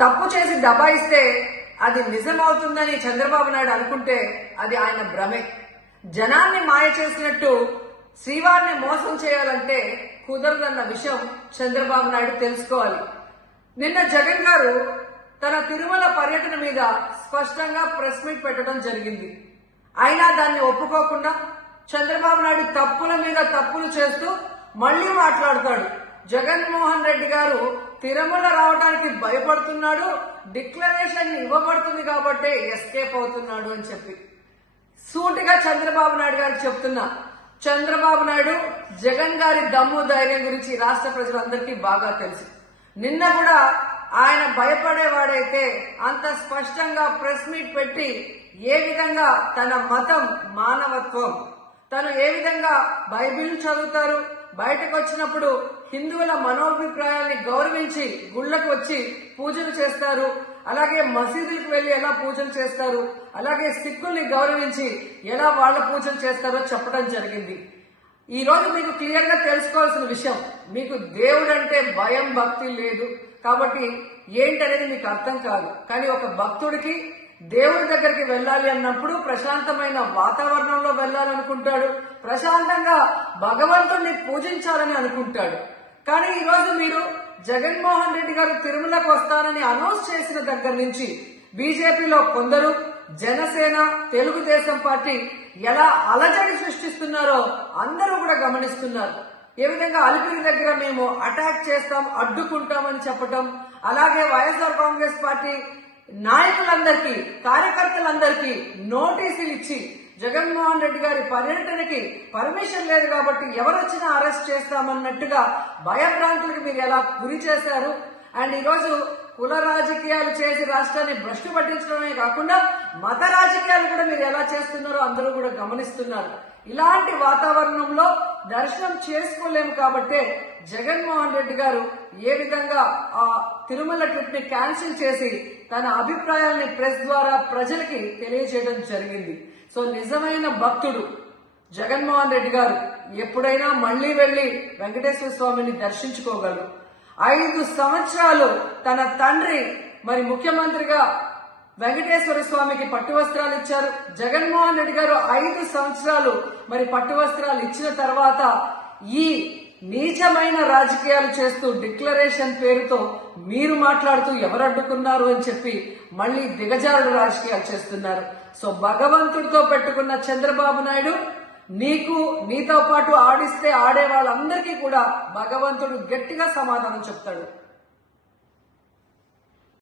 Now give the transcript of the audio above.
తప్పు చేసి దబాయిస్తే అది నిజమవుతుందని చంద్రబాబు నాయుడు అనుకుంటే అది ఆయన భ్రమే. జనాన్ని మాయ చేసినట్టు శ్రీవారిని మోసం చేయాలంటే కుదరదన్న విషయం చంద్రబాబు నాయుడు తెలుసుకోవాలి. నిన్న జగన్ గారు తన తిరుమల పర్యటన మీద స్పష్టంగా ప్రెస్ మీట్ పెట్టడం జరిగింది. అయినా దాన్ని ఒప్పుకోకుండా చంద్రబాబు నాయుడు తప్పుల మీద తప్పులు చేస్తూ మళ్లీ మాట్లాడతాడు. జగన్మోహన్ రెడ్డి గారు తిరుమల రావడానికి భయపడుతున్నాడు, డిక్లరేషన్ ఇవ్వబడుతుంది కాబట్టి ఎస్కేప్ అవుతున్నాడు అని చెప్పి సూటిగా చంద్రబాబు నాయుడు గారికి చెప్తున్నా. చంద్రబాబు నాయుడు జగన్ గారి దమ్ము ధైర్యం గురించి రాష్ట్ర ప్రజలందరికీ బాగా తెలుసు. నిన్న కూడా ఆయన భయపడేవాడైతే అంత స్పష్టంగా ప్రెస్ మీట్ పెట్టి ఏ విధంగా తన మతం మానవత్వం, తను ఏ విధంగా బైబిల్ చదువుతారు, బయటకు వచ్చినప్పుడు హిందువుల మనోభిప్రాయాల్ని గౌరవించి గుళ్లకు వచ్చి పూజలు చేస్తారు, అలాగే మసీదులకు వెళ్లి ఎలా పూజలు చేస్తారు, అలాగే సిక్కుల్ని గౌరవించి ఎలా వాళ్ళ పూజలు చేస్తారో చెప్పడం జరిగింది. ఈ రోజు మీకు క్లియర్ గా తెలుసుకోవాల్సిన విషయం, మీకు దేవుడు అంటే భయం భక్తి లేదు కాబట్టి ఏంటనేది మీకు అర్థం కాదు. కానీ ఒక భక్తుడికి దేవుడి దగ్గరికి వెళ్ళాలి అన్నప్పుడు ప్రశాంతమైన వాతావరణంలో వెళ్ళాలనుకుంటాడు, ప్రశాంతంగా భగవంతుడిని పూజించాలని అనుకుంటాడు. కానీ ఈ రోజు మీరు జగన్మోహన్ రెడ్డి గారు తిరుమలకు వస్తారని అనౌన్స్ చేసిన దగ్గర నుంచి బీజేపీలో కొందరు, జనసేన, తెలుగుదేశం పార్టీ ఎలా అలజడి సృష్టిస్తున్నారో అందరూ కూడా గమనిస్తున్నారు. ఏ విధంగా అలిపిరి దగ్గర మేము అటాక్ చేస్తాం, అడ్డుకుంటామని చెప్పటం, అలాగే వైఎస్ఆర్ కాంగ్రెస్ పార్టీ నాయకులందరికీ, కార్యకర్తలందరికీ నోటీసులు ఇచ్చి జగన్మోహన్ రెడ్డి గారి పర్యటనకి పర్మిషన్ లేదు కాబట్టి ఎవరొచ్చినా అరెస్ట్ చేస్తామన్నట్టుగా భయభ్రాంతులకు మీరు ఎలా గురి చేశారు. అండ్ ఈరోజు కుల రాజకీయాలు చేసి రాష్ట్రాన్ని భ్రష్టు పట్టించడమే కాకుండా మత రాజకీయాలు కూడా మీరు ఎలా చేస్తున్నారో అందరూ కూడా గమనిస్తున్నారు. ఇలాంటి వాతావరణంలో దర్శనం చేసుకోలేము కాబట్టే జగన్మోహన్ రెడ్డి గారు ఏ విధంగా ఆ తిరుమల ట్రిప్ ని క్యాన్సిల్ చేసి తన అభిప్రాయాల్ని ప్రెస్ ద్వారా ప్రజలకి తెలియజేయడం జరిగింది. సో నిజమైన భక్తుడు జగన్మోహన్ రెడ్డి గారు ఎప్పుడైనా మళ్లీ వెళ్లి వెంకటేశ్వర స్వామిని దర్శించుకోగలరు. 5 సంవత్సరాలు తన తండ్రి మరి ముఖ్యమంత్రిగా వెంకటేశ్వర స్వామికి పట్టు వస్త్రాలు ఇచ్చారు. జగన్మోహన్ రెడ్డి గారు 5 సంవత్సరాలు మరి పట్టు వస్త్రాలు ఇచ్చిన తర్వాత ఈ నీచమైన రాజకీయాలు చేస్తూ డిక్లరేషన్ పేరుతో మీరు మాట్లాడుతూ ఎవరు అడ్డుకున్నారు అని చెప్పి మళ్లీ దిగజారుడు రాజకీయాలు చేస్తున్నారు. సో భగవంతుడితో పెట్టుకున్న చంద్రబాబు నాయుడు నీతో పాటు ఆడిస్తే ఆడే వాళ్ళందరికీ కూడా భగవంతుడు గట్టిగా సమాధానం చెప్తాడు.